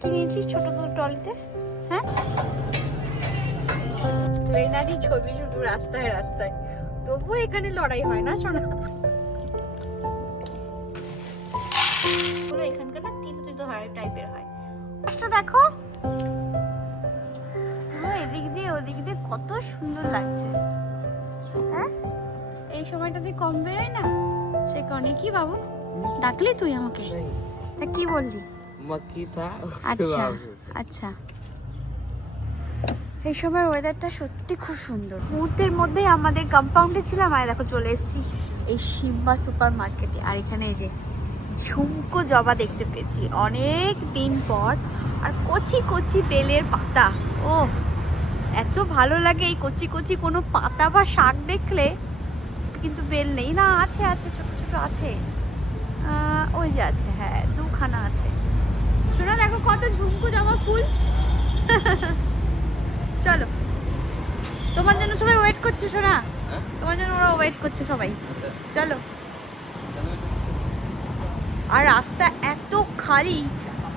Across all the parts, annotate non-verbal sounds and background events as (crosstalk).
কি নিয়েছিস ছোট দুটো ট্রলিতে? হ্যাঁ? ট্রেনারই ছবি শুধু রাস্তায় রাস্তায়। তবুও এখানে লড়াই হয় না শোনা। এখানকার না তিতো তিতো হাড় টাইপের হয়। গাছটা দেখো। এদিক দিয়ে ওদিক দিয়ে কত সুন্দর লাগছে। হ্যাঁ? এই সময়টাতে কম বেরোয় না? সে কারণে কি বাবু? ডাকলি তুই আমাকে? তা কি বললি? मक्खी था उसके আচ্ছা बाद আচ্ছা এই সময় ওয়েদারটা সত্যি খুব সুন্দর মুহূর্তের মধ্যেই আমাদের কম্পাউন্ডে ছিলাম আর দেখো চলে এসেছি এই সিম্বা সুপার মার্কেটে আর এখানে এই যে ঝুমকো জবা দেখতে পেয়েছি অনেক দিন পর আর কচি কচি বেলের পাতা ও এত ভালো লাগে এই কচি কচি কোনো পাতা বা শাক দেখলে কিন্তু বেল নেই না আছে আছে ছোট ছোট আছে আহ, ওই যে আছে হ্যাঁ দুখানা আছে শোনা দেখো কত ঝুমকো জবা ফুল। চলো। তোমার জন্য সবাই ওয়েট করছে শোনা হ্যাঁ? তোমার জন্য ওরা ওয়েট করছে সবাই। চলো। আর রাস্তা এত খালি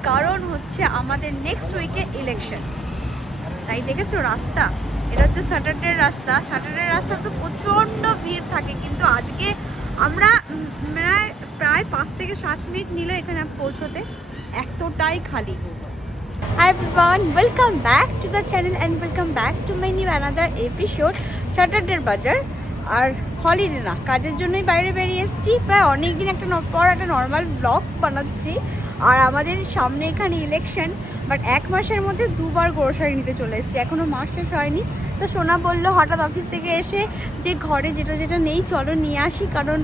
কারণ হচ্ছে আমাদের নেক্সট উইকে ইলেকশন তাই দেখেছ রাস্তা? এটা হচ্ছে স্যাটারডে রাস্তা। স্যাটারডে রাস্তা তো প্রচণ্ড ভিড় থাকে কিন্তু আজকে আমরা প্রায় প্রায় পাঁচ থেকে সাত মিনিট নিল এখানে পৌঁছতে। এতটাই খালি। Hi everyone, welcome back to the channel and welcome back to my new another episode Saturday বাজার আর হলিডে না কাজের জন্যই বাইরে বেরিয়ে এসেছি। প্রায় অনেক দিন একটা পর একটা নর্মাল ব্লগ বানাচ্ছি। আর আমাদের সামনে এখানে ইলেকশন বাট এক মাসের মধ্যে দুবার গ্রোসারি নিতে চলে এসেছি। এখনও মাস শেষ হয়নি। তো সোনা বলল, হঠাৎ অফিস থেকে এসে যে ঘরে যেটা যেটা নেই চলো নিয়ে আসি, কারণ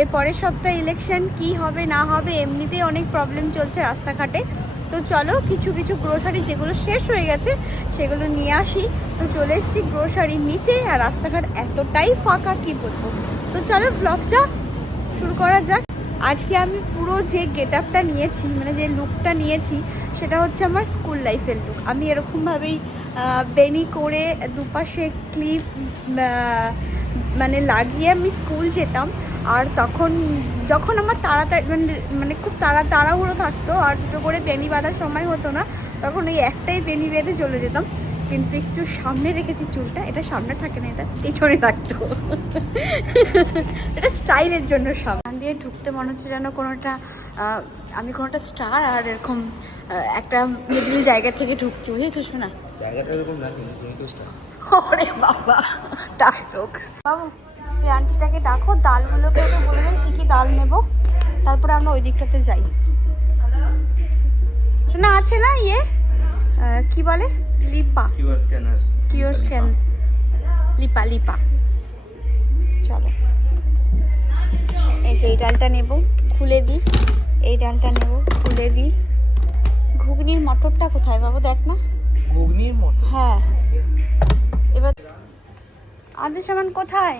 এর পরের সপ্তাহে ইলেকশন কি হবে, না হবে, এমনিতেই অনেক প্রবলেম চলছে রাস্তাঘাটে। তো চলো, কিছু কিছু গ্রোসারি যেগুলো শেষ হয়ে গেছে, সেগুলো নিয়ে আসি। তো চলে এসেছি গ্রোসারি নিতে, আর রাস্তাঘাট এতটাই ফাঁকা, কি বলব। তো চলো ব্লগটা শুরু করা যাক। আজকে আমি পুরো যে গেট আপটা নিয়েছি মানে যে লুকটা নিয়েছি, সেটা হচ্ছে আমার স্কুল লাইফের লুক আমি এরকমভাবেই বেনি করে দুপাশে ক্লিপ মানে লাগিয়ে আমি স্কুল যেতাম। আর তখন যখন আমার তাড়াতাড়ি মানে মানে খুব তাড়া, তাড়াহুড়ো থাকতো, আর দুটো করে বেনি বাঁধার সময় হতো না, তখন ওই একটাই বেনি বেঁধে চলে যেতাম। কিন্তু একটু সামনে রেখেছি চুলটা, এটা সামনে থাকে না, এটা পেছনে থাকতো। এটা স্টাইলের জন্য সামনে দিয়ে ঢুকতে মনে হচ্ছে যেন কোনোটা আমি কোনোটা স্টার আর এরকম একটা মিডিল জায়গা থেকে ঢুকছি, বুঝেছ শোনা জায়গাটা এরকম না কিন্তু তুমি ওরে বাবা এই আন্টিটাকে ডাকো ডালগুলোকে ওকে বলে দেয় কী কী ডাল নেব। তারপরে আমরা ওই দিকটাতে যাই। শোনা আছে না ইয়ে? কি বলে? Lipa. scanners। QR scan. Lipa Lipa. চলো। এই যে এই ডালটা নেব খুলে দিই এই ডালটা নেব খুলে দিই ঘুগনির মটরটা কোথায় বাবু? দেখ না। ঘুগনির মতো। হ্যাঁ। এবার আদি সামান কোথায়?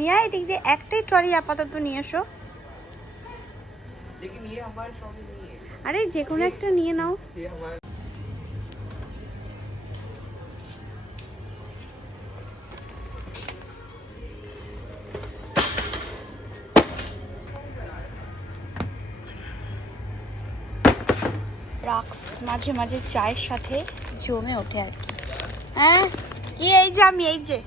নিয়ে এদিক দিয়ে একটাই ট্রলি আপাতত নিয়ে এসো। আরে যে কোনো একটা নিয়ে নাও। রাক্স মাঝে মাঝে চায়ের সাথে জমে ওঠে আর কি। হ্যাঁ কি এই যে আমি এই যে।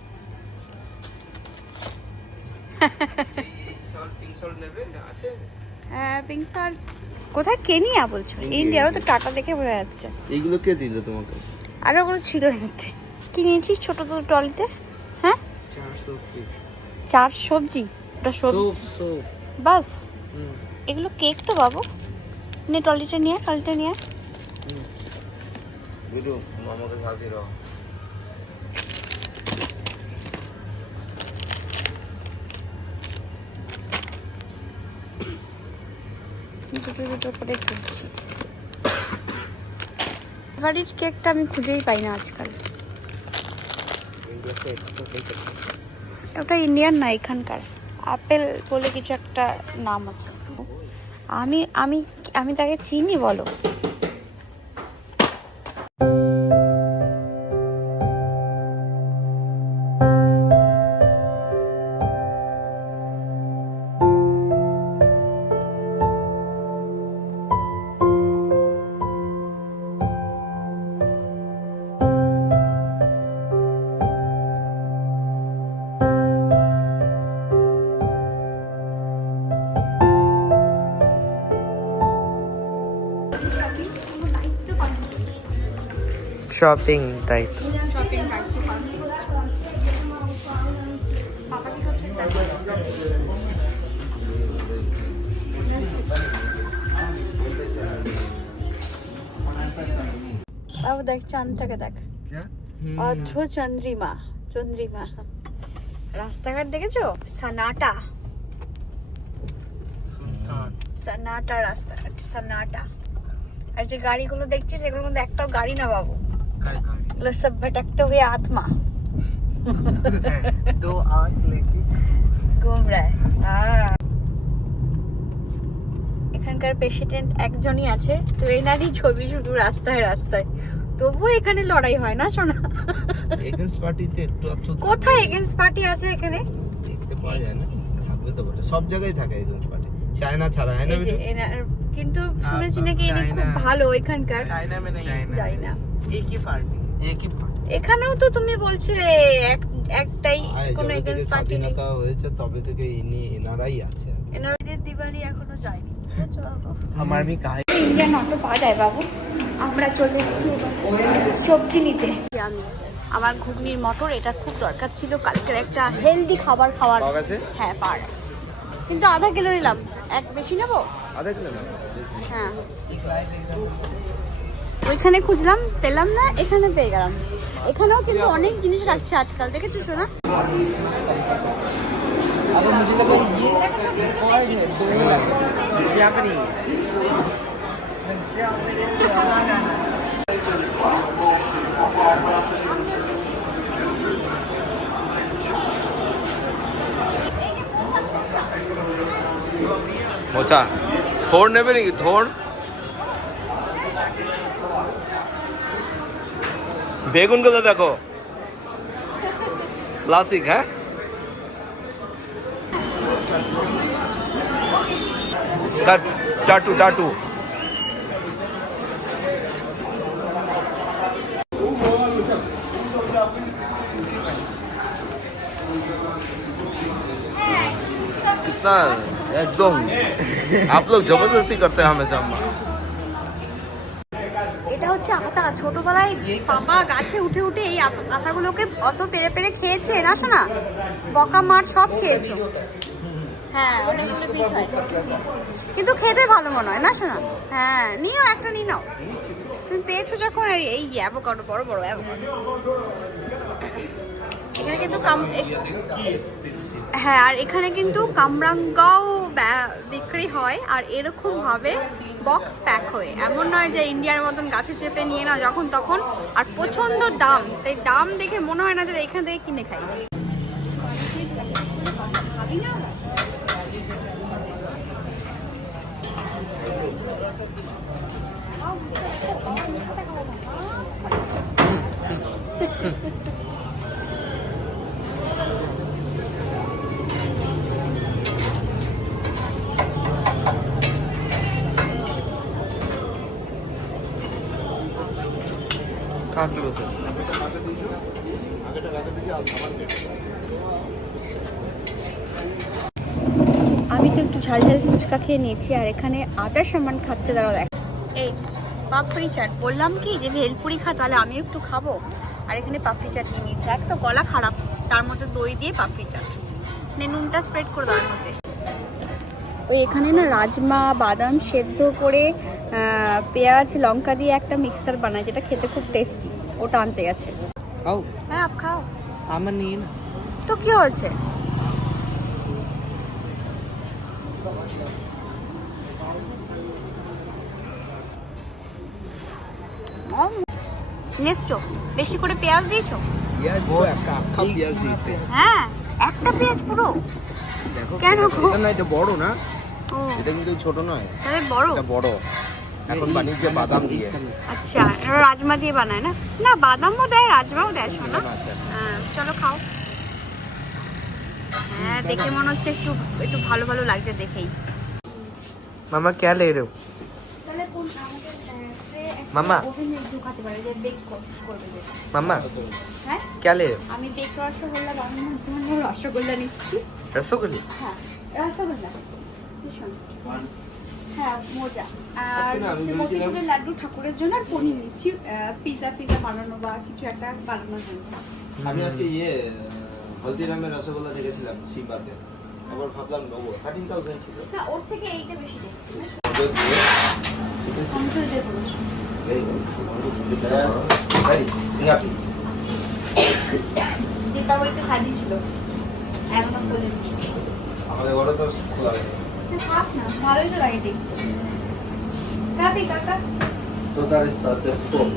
হ্যাঁ পিঙ্ক সল্ট কোথায়? কেনিয়া বলছো? ইন্ডিয়ারও তো। টাটা দেখে বোঝা যাচ্ছে। এইগুলো কে দিল তোমাকে? আর ওগুলো ছিল এর মধ্যে কি নিয়েছিস ছোট দুটো ট্রলিতে? হ্যাঁ? চারশো চার সবজি? ওটা সবজি। বাস। এগুলো কেক তো বাবু নে ট্রলিটা নিয়ে ট্রলিটা নিয়ে আমাকে সাথে রহ দুটো দুটো করে খুঁজছি বাড়ির কেকটা আমি খুঁজেই পাই না আজকাল। ওটা ইন্ডিয়ান না এখানকার। অ্যাপেল বলে কিছু একটা নাম আছে। আমি আমি আমি তাকে চিনি বলো। শপিং তাই তো। বাবু দেখ চাঁদটাকে দেখ অর্ধ চন্দ্রিমা চন্দ্রিমা রাস্তাঘাট দেখেছ সানাটা সানাটা রাস্তাঘাট সানাটা আর যে গাড়িগুলো দেখছিস এগুলোর মধ্যে একটাও গাড়ি না বাবু এগুলো সব ভটকতে হুয়ে আত্মা (laughs) दो आग लेके ঘুম রায় এখানকার প্রেসিডেন্ট একজনই আছে তো এনারই ছবি শুধু রাস্তায় রাস্তায় তবুও এখানে লড়াই হয় না শোনা এগেন্স্ট পার্টিতে একটু একটু কোথায় এগেন্স্ট পার্টি আছে এখানে দেখতে পাওয়া যায় না থাকবে তো বটে সব জায়গায় থাকে এগেন্স্ট পার্টি চায়না ছাড়া হয় না এই যে এনার- কিন্তু শুনেছি নাকি ইনি খুব চায়না। ভালো এখানকার चाइना में नहीं একই পার্টি একই পার্টি এখানেও তো তুমি বলছিলে এক একটাই কোন এগেন্স পার্টি নেই হয়েছে তবে থেকে ইনি এনারাই আছে এনারাদের দিওয়ালি এখনও যায়নি। আমার ভি কাহে ইন্ডিয়ান অটো পাওয়া যায় বাবু? আমরা চলে এসেছি সবজি নিতে। আমি আমার ঘুগনির মটর এটা খুব দরকার ছিল। কালকের একটা হেলদি খাবার খাওয়ার হ্যাঁ পাওয়া গেছে। কিন্তু আধা কিলো নিলাম। এক বেশি নেব? আধা কিলো নেব? হ্যাঁ। ওইখানে খুঁজলাম পেলাম না এখানে পেয়ে গেলাম এখানেও কিন্তু অনেক জিনিস রাখছে আজকাল দেখেছো শোনা अगर मुझे लगा ये रिकॉर्ड है दो जापानीज মোচা থোড় নেবে নাকি থোড় বেগুন গুলো দেখো ক্লাসিক হ্যাঁ টা- টাটু টাটু कितना एकदम आप लोग जबरदस्ती करते हैं हमेशा এটা হচ্ছে আতা ছোটবেলায় পাপা গাছে উঠে উঠে এই আত- আতাগুলোকে অত পেরে পেরে খেয়েছে না? শোনা বকা মার সব খেয়েছে। হ্যাঁ অনেকগুলো বীজ হয় কিন্তু খেতে ভালো মনে হয়, না শোনা হ্যাঁ নিও, একটা নিয়ে নাও। তুমি পেয়েছ যখন আর এই অ্যাভোকাডো বড় বড় অ্যাভোকাডো এখানে কিন্তু হ্যাঁ আর এখানে কিন্তু কামরাঙ্গাও বিক্রি হয়, আর এরকম ভাবে বক্স প্যাক হয়ে। এমন নয় যে ইন্ডিয়ার মতন গাছে চেপে নিয়ে নাও যখন তখন। আর প্রচণ্ড দাম। তাই দাম দেখে মনে হয় না যে এখান থেকে কিনে খাই। বসে আমি তো একটু ঝাল ঝাল ফুচকা খেয়ে নিয়েছি, আর এখানে আটার সামান খাচ্ছে, দাঁড়াও দেখ। এই পাপড়ি চাট। বললাম কি যে ভেলপুরি খা, তাহলে আমিও একটু খাব। আর এখানে পাপড়ি চাট নিয়ে নিয়েছি। এক তো গলা খারাপ, তার মধ্যে দই দিয়ে পাপড়ি চাট। নে, নুনটা স্প্রেড করে দেওয়ার মধ্যে। ওই এখানে না রাজমা, বাদাম সেদ্ধ করে পেঁয়াজ লঙ্কা দিয়ে একটা মিক্সার বানায় যেটা খেতে খুব টেস্টি ওটা আনতে গেছে। খাও। হ্যাঁ আপ খাও। আমার তো কি হয়েছে? নেস্টো বেশি করে পেঁয়াজ দিয়েছ? একটা পেঁয়াজ হ্যাঁ একটা পেঁয়াজ পুরো? কেন বড় না? কিন্তু ছোট নয়। বড়। বড়। এখন বানিয়েছে বাদাম দিয়ে। আচ্ছা রাজমা দিয়ে বানায় না? না বাদামও দেয় রাজমাও দেয় শোনা। হ্যাঁ, চলো খাও। হ্যাঁ দেখে মনে হচ্ছে একটু একটু ভালো ভালো লাগছে দেখেই। মামা কে লে রে মামা। মামা হ্যাঁ? কে লে আমি বেক রসগোল্লা বানানোর জন্য রসগোল্লা নিচ্ছি। রসগোল্লা? হ্যাঁ রসগোল্লা। কি শোন? হ্যাঁ মোজা। আর আজকে না, আমি হচ্ছে মতিচুরের লাড্ডু ঠাকুরের জন্য আর পনির নিচ্ছি। পিজা পিজা বানানো বা কিছু একটা বানানোর জন্য। আমি আজকে ইয়ে হলদিরামের রসগোল্লা দেখেছিলাম সিম্বাতে। আবার ভাবলাম নেব। থার্টিন থাউজেন্ড ছিল। না ওর থেকে এইটা বেশি দেখছি। দীপাবলিতে সাজিয়েছিল। এখনও খোলেনি আমাদের ঘরে তো খোলা নেই থাক না ভালোই তো লাগে দেখতে। কাটি কাকা। তো তার সাথে ফোক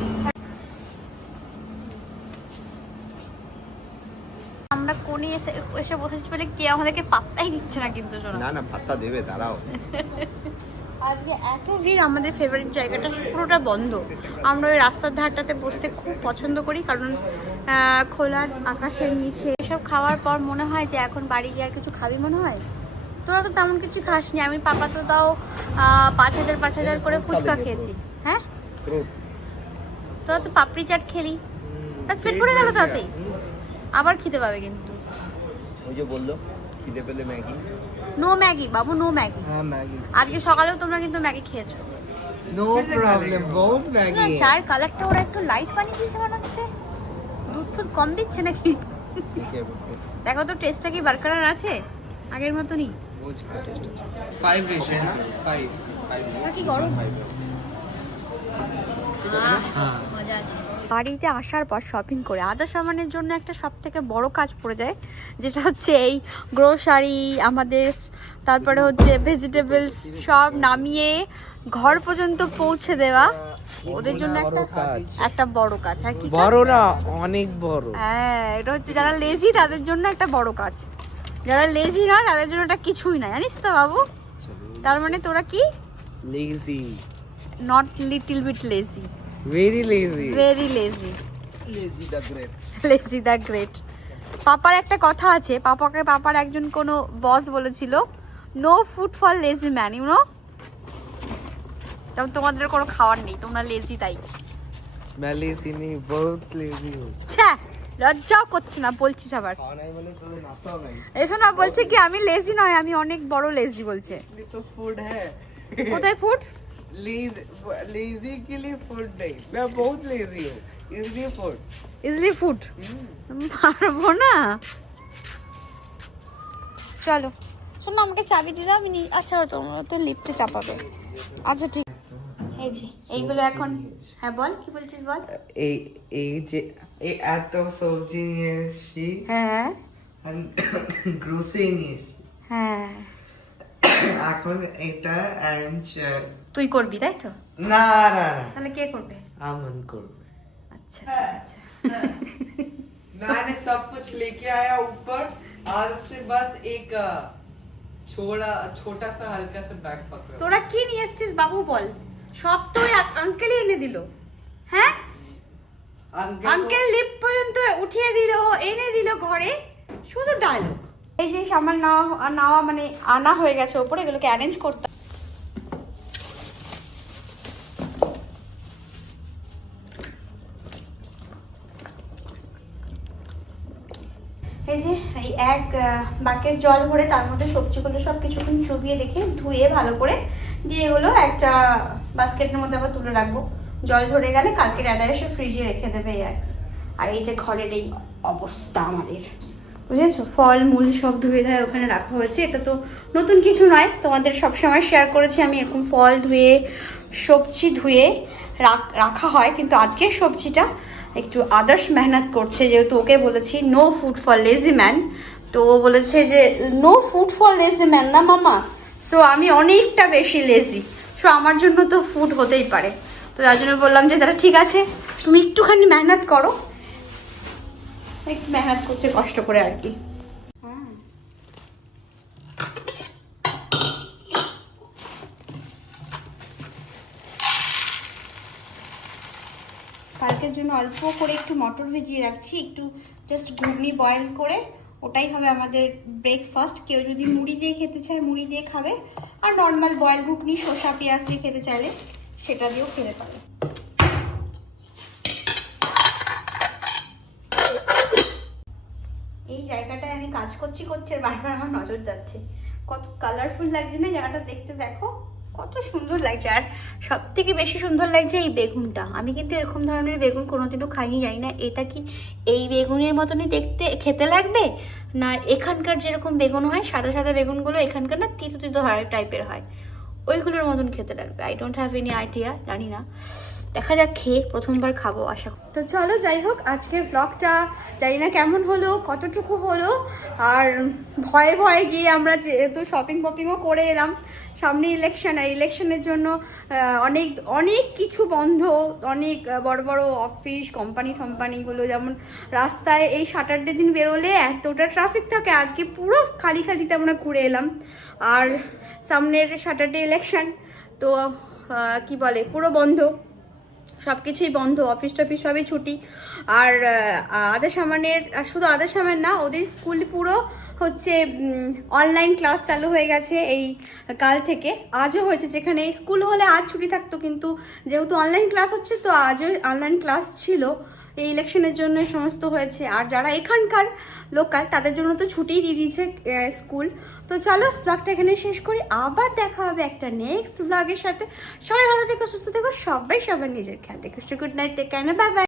আমরা কোনি এসে এসে বসেছি বলে কে আমাদেরকে পাত্তাই দিচ্ছে না কিন্তু শোনা। না না পাত্তা দেবে দাঁড়াও। আজকে এত ভিড় আমাদের ফেভারিট জায়গাটা পুরোটা বন্ধ। আমরা ওই রাস্তার ধারটাতে বসতে খুব পছন্দ করি কারণ আহ, খোলা আকাশের নিচে এসব খাওয়ার পর মনে হয় যে এখন বাড়ি গিয়ে আর কিছু খাবি মনে হয়? তোরা তো তেমন কিছু খাসনি। আমি পাপা তো তাও পাঁচ হাজার পাঁচ হাজার করে ফুচকা খেয়েছি। হ্যাঁ? তোরা তো পাপড়ি চাট খেলি। বাস পেট পড়ে গেল তাতে আবার খিদে পাবে কিন্তু। ওই যে বলল খিদে পেলে ম্যাগি। নো ম্যাগি বাবু নো হ্যাঁ, ম্যাগি। আজকে সকালেও তোমরা কিন্তু ম্যাগি খেয়েছো। নো প্রবলেম বহুত ম্যাগি। না চার কালারটা ওরা একটু লাইট বানিয়ে দিয়েছে মনে হচ্ছে। দুধ ফুধ কম দিচ্ছে নাকি? দেখো তো টেস্টটা কি বারকরার আছে? আগের মতনই। বাড়িতে আসার পর শপিং করে আদা সামানের জন্য একটা সব থেকে বড় কাজ পড়ে যায় যেটা হচ্ছে এই গ্রোসারি আমাদের তারপরে হচ্ছে ভেজিটেবলস সব নামিয়ে ঘর পর্যন্ত পৌঁছে দেওয়া ওদের জন্য একটা একটা বড় কাজ। হ্যাঁ কি বড় না অনেক বড়। হ্যাঁ এটা হচ্ছে যারা লেজি তাদের জন্য একটা বড় কাজ। যারা লেজি না তাদের জন্য এটা কিছুই না জানিস তো বাবু তার মানে তোরা কি lazy not little bit lazy very lazy very lazy lazy the great lazy the great পাপার একটা কথা আছে পাপাকে পাপার একজন কোনো বস বলেছিল no food for lazy man you know যেমন তোমাদের কোনো খাওয়ার নেই তোমরা লেজি তাই मैं लेजी नहीं बहुत लेजी हूँ ছ্যা লজ্জাও করছে না বলছিস আবার खाना ही मैंने तो नाश्ता नहीं এসো না বলছে কি আমি লেজি নয় আমি অনেক বড় লেজি বলছে ये तो फूड है কোথায় ফুড लेजी लेजी के लिए फूड नहीं मैं बहुत लेजी हूँ इसलिए फूड ইজলি ফুড পারবো না চলো শোনো আমাকে চাবি দিয়ে দাও আমি নি- আচ্ছা তোমরা তো লিফটে চাপাবে আচ্ছা ঠিক এই যে এইগুলো এখন হ্যাঁ বল কি বলছিস বল এই এই যে এই এত সবজি নিয়ে এসছি হ্যাঁ আমি গ্রোসারি (coughs) নিয়ে এসছি হ্যাঁ এখন এটা অ্যারেঞ্জ তুই করবি তাই তো না না না তাহলে কে করবে আমন করবে আচ্ছা আচ্ছা मैंने सब कुछ लेके आया ऊपर आज से बस एक अ, छोटा छोटा सा हल्का सा बैग पकड़ो তোরা কি নিয়ে এসছিস বাবু বল সব তো ওই আঙ্কেলই এনে দিল হ্যাঁ अंकल আঙ্কেল লিফট পর্যন্ত উঠিয়ে দিল এনে দিল ঘরে শুধু ডায়লগ এই যে সামান নেওয়া নেওয়া মানে আনা হয়ে গেছে ওপরে এগুলোকে অ্যারেঞ্জ করতে এই যে এই এক বাকেট জল ভরে তার মধ্যে সবজিগুলো সব কিছুক্ষণ চুবিয়ে রেখে ধুয়ে ভালো করে দিয়ে এগুলো একটা বাস্কেটের মধ্যে আবার তুলে রাখব। জল ঝরে গেলে কালকে ড্যাডা এসে ফ্রিজে রেখে দেবে আর। আর এই যে ঘরের এই অবস্থা আমাদের। বুঝেছ? ফল, মূল সব ধুয়ে ধুয়ে ওখানে রাখা হয়েছে। এটা তো নতুন কিছু নয়। তোমাদের সবসময় শেয়ার করেছি আমি এরকম ফল ধুয়ে, সবজি ধুয়ে রাখ- রাখা হয়। কিন্তু আজকের সবজিটা একটু আদার্স মেহনত করছে। যেহেতু ওকে বলেছি no food for lazy man তো ও বলেছে যে no food for lazy man না মামা? সো আমি অনেকটা বেশি লেজি সো আমার জন্য তো ফুড হতেই পারে। তো তার জন্য বললাম যে তারা ঠিক আছে, তুমি একটুখানি মেহনত করো। একটু মেহনত করছে, কষ্ট করে আর কি। কালকের জন্য অল্প করে একটু মটর ভিজিয়ে রাখছি, একটু জাস্ট ঘুগনি বয়েল করে, ওটাই হবে আমাদের ব্রেকফাস্ট কেউ যদি মুড়ি দিয়ে খেতে চায়, মুড়ি দিয়ে খাবে, আর নর্মাল বয়েল ঘুগনি, শসা, পেঁয়াজ দিয়ে খেতে চাইলে। সেটা দিয়েও খেতে পারে। এই জায়গাটায় আমি কাজ করছি করছি বারবার আমার নজর যাচ্ছে। কত কালারফুল লাগছে না, জায়গাটা দেখতে দেখো, কত সুন্দর লাগছে। আর সব থেকে বেশি সুন্দর লাগছে এই বেগুনটা। আমি কিন্তু এরকম ধরনের বেগুন কোনোদিনও খাইনি যাই না এটা কি এই বেগুনের মতনই দেখতে, খেতে লাগবে? না এখানকার যেরকম বেগুন হয়, সাদা সাদা বেগুনগুলো এখানকার না তিতো তিতো হয় টাইপের হয়। ওইগুলোর মতন খেতে লাগবে। I don't have any idea জানি না। দেখা যাক খেয়ে প্রথমবার খাব, আশা করি। তো চলো, যাই হোক, আজকের ব্লগটা জানি না কেমন হলো, কতটুকু হলো, আর ভয়ে ভয়ে গিয়ে আমরা যেহেতু শপিং ফপিংও করে এলাম, সামনে ইলেকশন আর ইলেকশনের জন্য অনেক অনেক কিছু বন্ধ, অনেক বড় বড় অফিস কোম্পানি টম্পানিগুলো যেমন রাস্তায় এই স্যাটারডে দিন বেরোলে এতটা ট্রাফিক থাকে, আজকে পুরো খালি খালিতে আমরা ঘুরে এলাম। আর সামনের স্যাটারডে ইলেকশন তো কি বলে, পুরো বন্ধ সব কিছুই বন্ধ অফিস টফিস সবই ছুটি। আর আদের সামানের শুধু আদের সামান না, ওদের স্কুল পুরো হচ্ছে অনলাইন ক্লাস চালু হয়ে গেছে এই কাল থেকে। আজও হয়েছে, যেখানে স্কুল হলে আজ ছুটি থাকতো, কিন্তু যেহেতু অনলাইন ক্লাস হচ্ছে, তো আজও অনলাইন ক্লাস ছিল। এই ইলেকশনের জন্য সমস্ত হয়েছে। আর যারা এখানকার লোকাল তাদের জন্য তো ছুটিই দিয়ে দিয়েছে স্কুল। তো চলো ব্লগটা এখানে শেষ করি। আবার দেখা হবে একটা নেক্সট ব্লগের সাথে। সবাই ভালো থেকো, সুস্থ থেকো, সবাই সবাই নিজের খেয়াল রেখো। Good night take care bye bye